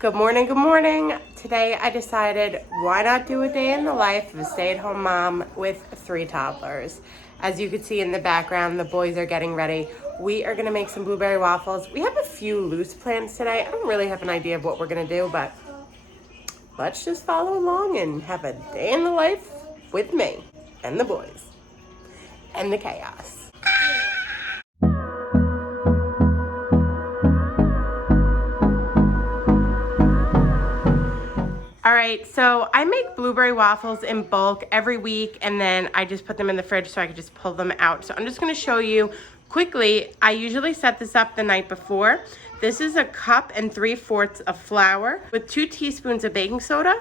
Good morning, good morning. Today I decided why not do a day in the life of a stay-at-home mom with 3 toddlers. As you can see in the background, the boys are getting ready. We are gonna make some blueberry waffles. We have a few loose plans today. I don't really have an idea of what we're gonna do, but let's just follow along and have a day in the life with me and the boys and the chaos. All right, so I make blueberry waffles in bulk every week, and then I just put them in the fridge so I could just pull them out. So I'm just gonna show you quickly. I usually set this up the night before. This is a cup and 3/4 of flour with 2 teaspoons of baking soda,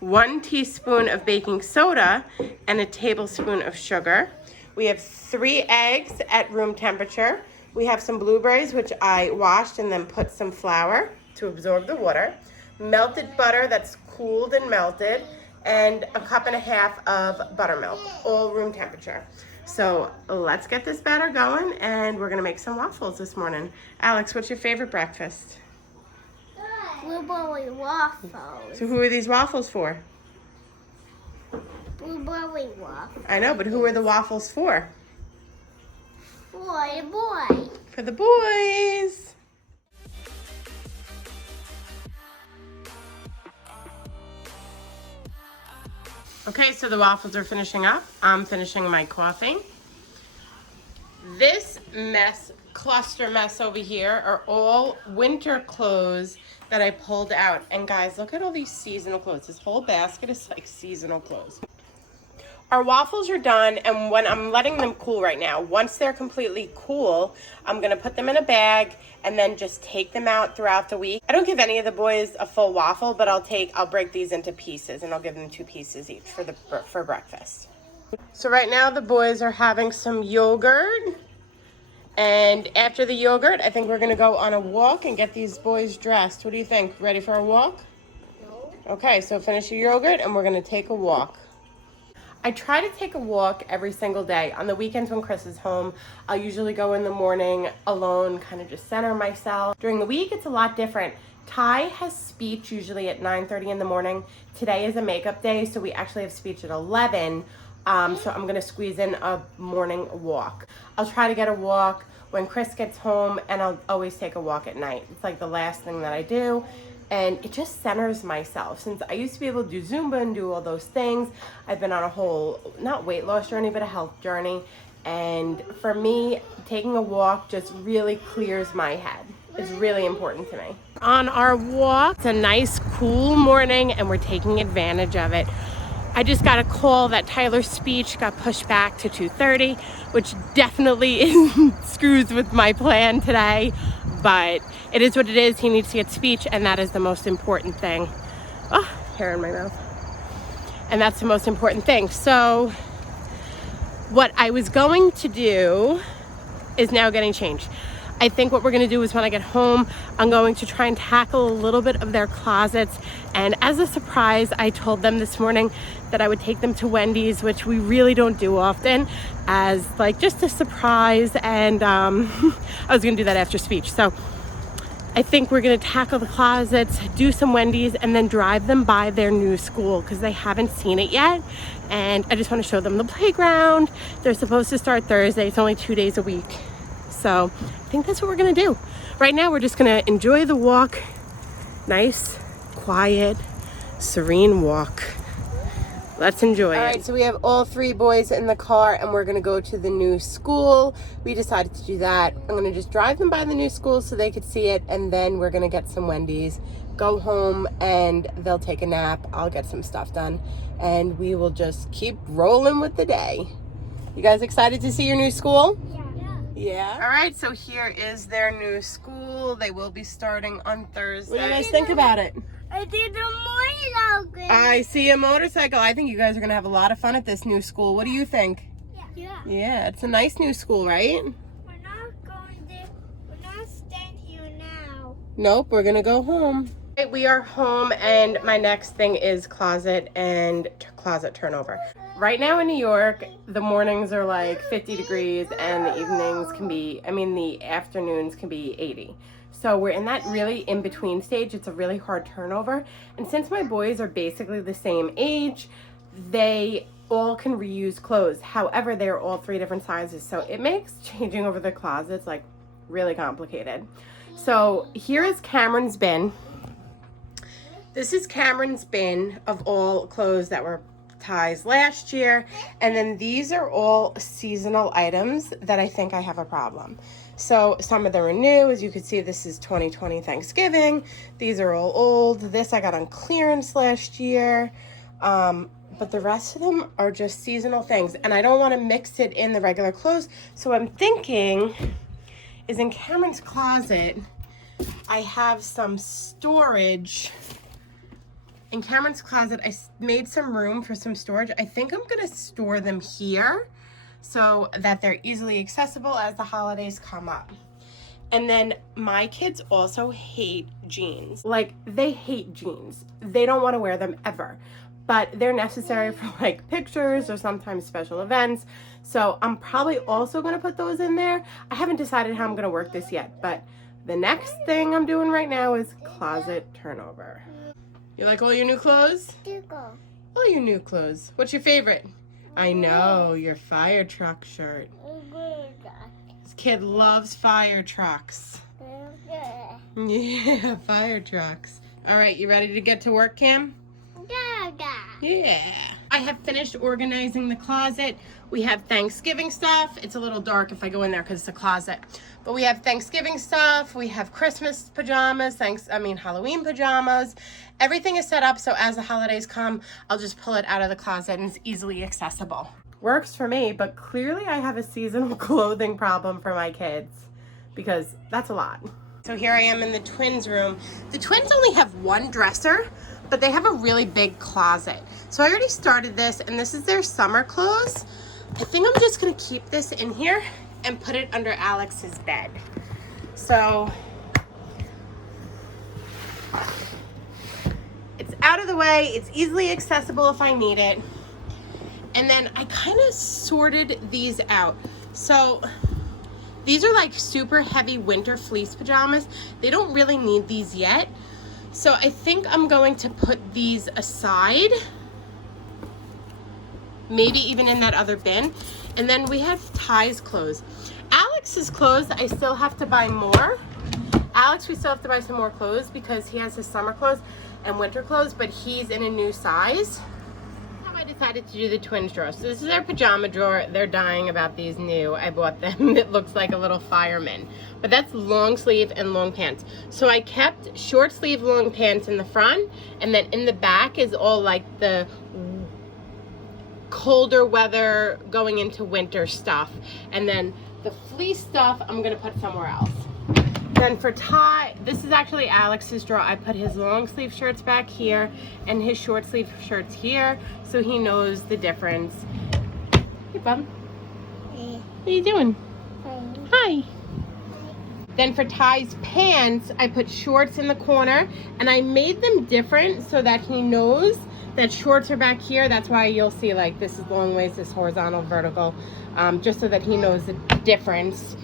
1 teaspoon of baking soda, and a tablespoon of sugar. We have 3 eggs at room temperature. We have some blueberries, which I washed and then put some flour to absorb the water. Melted butter that's cooled and melted, and a 1.5 cups of buttermilk, all room temperature. So let's get this batter going, and we're gonna make some waffles this morning. Alex, what's your favorite breakfast? Blueberry waffles. So who are these waffles for? Blueberry waffles. I know, but who are the waffles for? For the boy. For the boys. Okay, so the waffles are finishing up. I'm finishing my coffee. This cluster mess over here are all winter clothes that I pulled out. And guys, look at all these seasonal clothes. This whole basket is like seasonal clothes. Our waffles are done, and when I'm letting them cool right now, once they're completely cool, I'm gonna put them in a bag and then just take them out throughout the week. I don't give any of the boys a full waffle, but I'll break these into pieces, and I'll give them 2 pieces each for breakfast. So right now the boys are having some yogurt, and after the yogurt, I think we're gonna go on a walk and get these boys dressed. What do you think? Ready for a walk? No. Okay, so finish your yogurt and we're gonna take a walk. I try to take a walk every single day. On the weekends when Chris is home, I'll usually go in the morning alone, kind of just center myself. During the week, it's a lot different. Ty has speech usually at 9:30 in the morning. Today is a makeup day, so we actually have speech at 11. So I'm gonna squeeze in a morning walk. I'll try to get a walk when Chris gets home, and I'll always take a walk at night. It's like the last thing that I do. And it just centers myself. Since I used to be able to do Zumba and do all those things, I've been on a whole, not weight loss journey, but a health journey. And for me, taking a walk just really clears my head. It's really important to me. On our walk, it's a nice cool morning, and we're taking advantage of it. I just got a call that Tyler's speech got pushed back to 2:30, which definitely screws with my plan today, but it is what it is. He needs to get speech, and that is the most important thing. Oh, hair in my mouth. And that's the most important thing. So what I was going to do is now getting changed. I think what we're gonna do is when I get home, I'm going to try and tackle a little bit of their closets. And as a surprise, I told them this morning that I would take them to Wendy's, which we really don't do often, as like just a surprise. And I was gonna do that after speech. So I think we're gonna tackle the closets, do some Wendy's, and then drive them by their new school because they haven't seen it yet. And I just wanna show them the playground. They're supposed to start Thursday. It's only 2 days a week. So I think that's what we're gonna do. Right now, we're just gonna enjoy the walk. Nice, quiet, serene walk. Let's enjoy it. All right, so we have all 3 boys in the car, and we're gonna go to the new school. We decided to do that. I'm gonna just drive them by the new school so they could see it, and then we're gonna get some Wendy's, go home, and they'll take a nap. I'll get some stuff done, and we will just keep rolling with the day. You guys excited to see your new school? Yeah. All right, so here is their new school. They will be starting on Thursday. What do you guys think about it? I see the motorcycle. I see a motorcycle. I think you guys are going to have a lot of fun at this new school. What do you think? Yeah. Yeah, it's a nice new school, right? We're not staying here now. Nope, we're going to go home. Okay, we are home, and my next thing is closet and closet turnover. Right now in New York, the mornings are like 50 degrees, and the evenings can be, the afternoons can be 80. So we're in that really in-between stage. It's a really hard turnover. And since my boys are basically the same age, they all can reuse clothes. However, they're all 3 different sizes. So it makes changing over the closets like really complicated. So here is Cameron's bin. This is Cameron's bin of all clothes that were Ty's last year. And then these are all seasonal items that I think I have a problem. So some of them are new. As you can see, this is 2020 Thanksgiving. These are all old. This I got on clearance last year. But the rest of them are just seasonal things. And I don't want to mix it in the regular clothes. So I'm thinking is in Cameron's closet, I have some storage. In Cameron's closet, I made some room for some storage. I think I'm gonna store them here so that they're easily accessible as the holidays come up. And then my kids also hate jeans. Like, they hate jeans. They don't wanna wear them ever, but they're necessary for like pictures or sometimes special events. So I'm probably also gonna put those in there. I haven't decided how I'm gonna work this yet, but the next thing I'm doing right now is closet turnover. You like all your new clothes? All your new clothes. What's your favorite? I know, your fire truck shirt. This kid loves fire trucks. Yeah, fire trucks. All right, you ready to get to work, Cam? Yeah. I have finished organizing the closet. We have Thanksgiving stuff. It's a little dark if I go in there because it's a closet. But we have Thanksgiving stuff. We have Christmas pajamas, Halloween pajamas. Everything is set up so as the holidays come, I'll just pull it out of the closet and it's easily accessible. Works for me, but clearly I have a seasonal clothing problem for my kids because that's a lot. So here I am in the twins' room. The twins only have one dresser, but they have a really big closet. So I already started this, and this is their summer clothes. I think I'm just gonna keep this in here and put it under Alex's bed. So it's out of the way, it's easily accessible if I need it. And then I kind of sorted these out. So these are like super heavy winter fleece pajamas. They don't really need these yet. So I think I'm going to put these aside, maybe even in that other bin. And then we have Ty's clothes. Alex's clothes, I still have to buy more. Alex, we still have to buy some more clothes because he has his summer clothes and winter clothes, but he's in a new size. I decided to do the twins drawer. So this is their pajama drawer. They're dying about these new. I bought them. It looks like a little fireman. But that's long sleeve and long pants. So I kept short sleeve long pants in the front, and then in the back is all like the colder weather going into winter stuff. And then the fleece stuff I'm gonna put somewhere else. Then for Ty, this is actually Alex's drawer. I put his long sleeve shirts back here and his short sleeve shirts here so he knows the difference. Hey, bub. Hey. What are you doing? Hey. Hi. Then for Ty's pants, I put shorts in the corner and I made them different so that he knows that shorts are back here. That's why you'll see like this is long waist, this horizontal, vertical, just so that he knows the difference.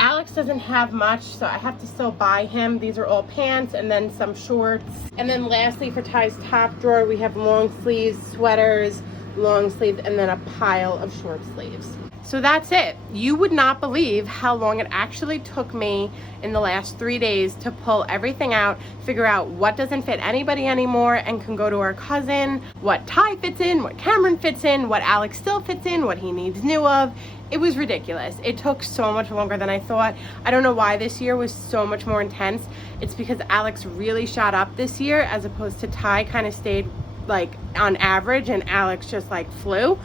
Alex doesn't have much, so I have to still buy him. These are all pants and then some shorts. And then lastly, for Ty's top drawer, we have long sleeves, sweaters, long sleeves, and then a pile of short sleeves. So that's it. You would not believe how long it actually took me in the last 3 days to pull everything out, figure out what doesn't fit anybody anymore and can go to our cousin, what Ty fits in, what Cameron fits in, what Alex still fits in, what he needs new of. It was ridiculous. It took so much longer than I thought. I don't know why this year was so much more intense. It's because Alex really shot up this year as opposed to Ty kind of stayed like on average and Alex just like flew.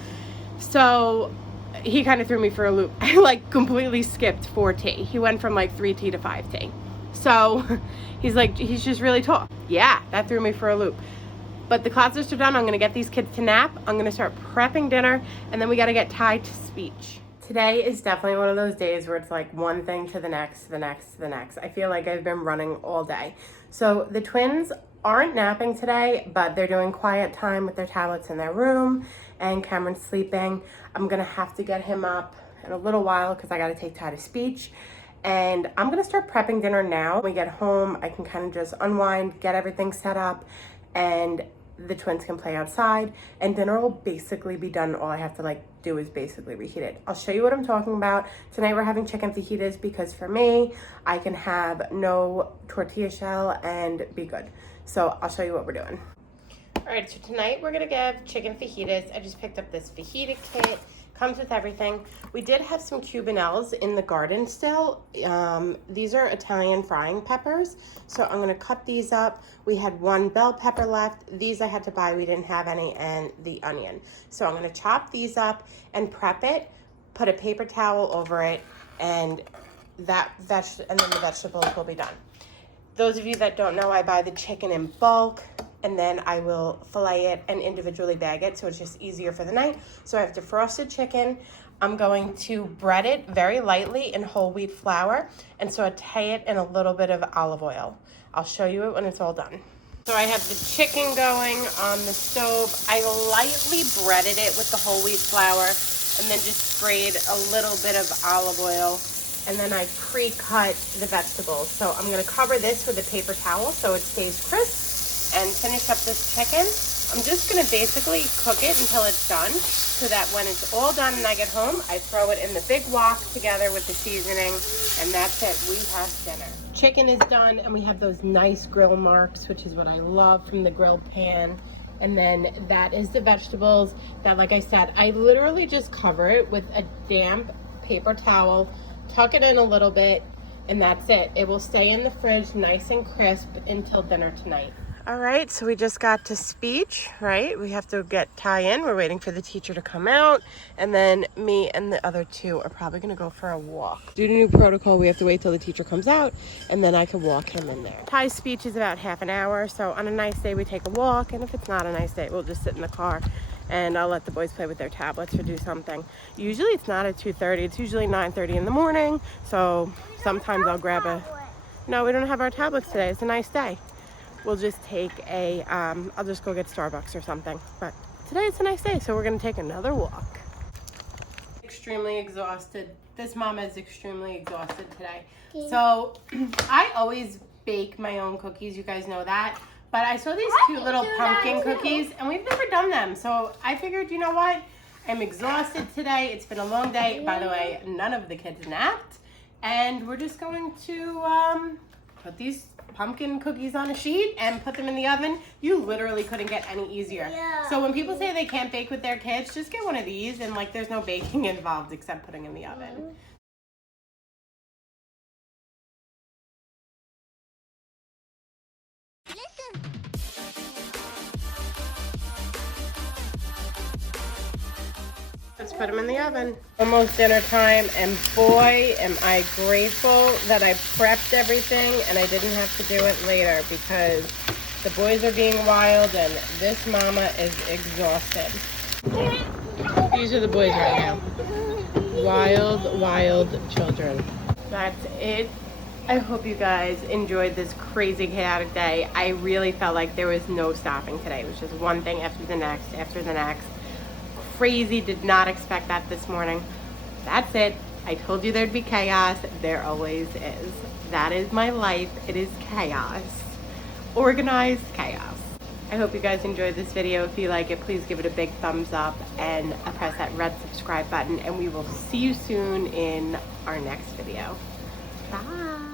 So he kind of threw me for a loop. I like completely skipped 4T. He went from like 3T to 5T. So he's just really tall. Yeah, that threw me for a loop. But the closets are done. I'm gonna get these kids to nap. I'm gonna start prepping dinner and then we gotta get Ty to speech. Today is definitely one of those days where it's like one thing to the next, the next, the next. I feel like I've been running all day. So the twins aren't napping today, but they're doing quiet time with their tablets in their room and Cameron's sleeping. I'm gonna have to get him up in a little while because I gotta take Ty to speech. And I'm gonna start prepping dinner now. When we get home, I can kind of just unwind, get everything set up, and the twins can play outside, and dinner will basically be done. All I have to do is basically reheat it. I'll show you what I'm talking about. Tonight we're having chicken fajitas because for me, I can have no tortilla shell and be good. So I'll show you what we're doing. All right, so tonight we're gonna give chicken fajitas. I just picked up this fajita kit. Comes with everything. We did have some cubanelles in the garden still. These are Italian frying peppers. So I'm gonna cut these up. We had one bell pepper left. These I had to buy, we didn't have any, and the onion. So I'm gonna chop these up and prep it, put a paper towel over it, and then the vegetables will be done. Those of you that don't know, I buy the chicken in bulk, and then I will fillet it and individually bag it, so it's just easier for the night. So I have defrosted chicken. I'm going to bread it very lightly in whole wheat flour and saute it in a little bit of olive oil. I'll show you it when it's all done. So I have the chicken going on the stove. I lightly breaded it with the whole wheat flour and then just sprayed a little bit of olive oil, and then I pre-cut the vegetables. So I'm gonna cover this with a paper towel so it stays crisp, and finish up this chicken. I'm just gonna basically cook it until it's done, so that when it's all done and I get home, I throw it in the big wok together with the seasoning, and that's it, we have dinner. Chicken is done, and we have those nice grill marks, which is what I love from the grilled pan. And then that is the vegetables that, like I said, I literally just cover it with a damp paper towel, tuck it in a little bit, and that's it. It will stay in the fridge nice and crisp until dinner tonight. All right, so we just got to speech, right? We have to get tie in. We're waiting for the teacher to come out, and then me and the other two are probably gonna go for a walk. Due to new protocol, we have to wait till the teacher comes out, and then I can walk him in there. Ty's speech is about half an hour, so on a nice day, we take a walk, and if it's not a nice day, we'll just sit in the car, and I'll let the boys play with their tablets or do something. Usually it's not at 2:30, it's usually 9:30 in the morning, so sometimes I'll grab a... No, we don't have our tablets today, it's a nice day. We'll just take I'll just go get Starbucks or something. But today it's a nice day, so we're gonna take another walk. Extremely exhausted. This mama is extremely exhausted today. So I always bake my own cookies, you guys know that. But I saw these cute little pumpkin cookies, and we've never done them. So I figured, you know what? I'm exhausted today. It's been a long day. By the way, none of the kids napped. And we're just going to put these pumpkin cookies on a sheet and put them in the oven. You literally couldn't get any easier. Yeah. So when people say they can't bake with their kids, just get one of these, and there's no baking involved except putting in the oven. Let's put them in the oven. Almost dinner time, and boy, am I grateful that I prepped everything and I didn't have to do it later, because the boys are being wild and this mama is exhausted. These are the boys right now. Wild, wild children. That's it. I hope you guys enjoyed this crazy chaotic day. I really felt like there was no stopping today. It was just one thing after the next, after the next. Crazy, did not expect that this morning. That's it. I told you there'd be chaos. There always is. That is my life. It is chaos. Organized chaos. I hope you guys enjoyed this video. If you like it, please give it a big thumbs up and press that red subscribe button, and we will see you soon in our next video. Bye.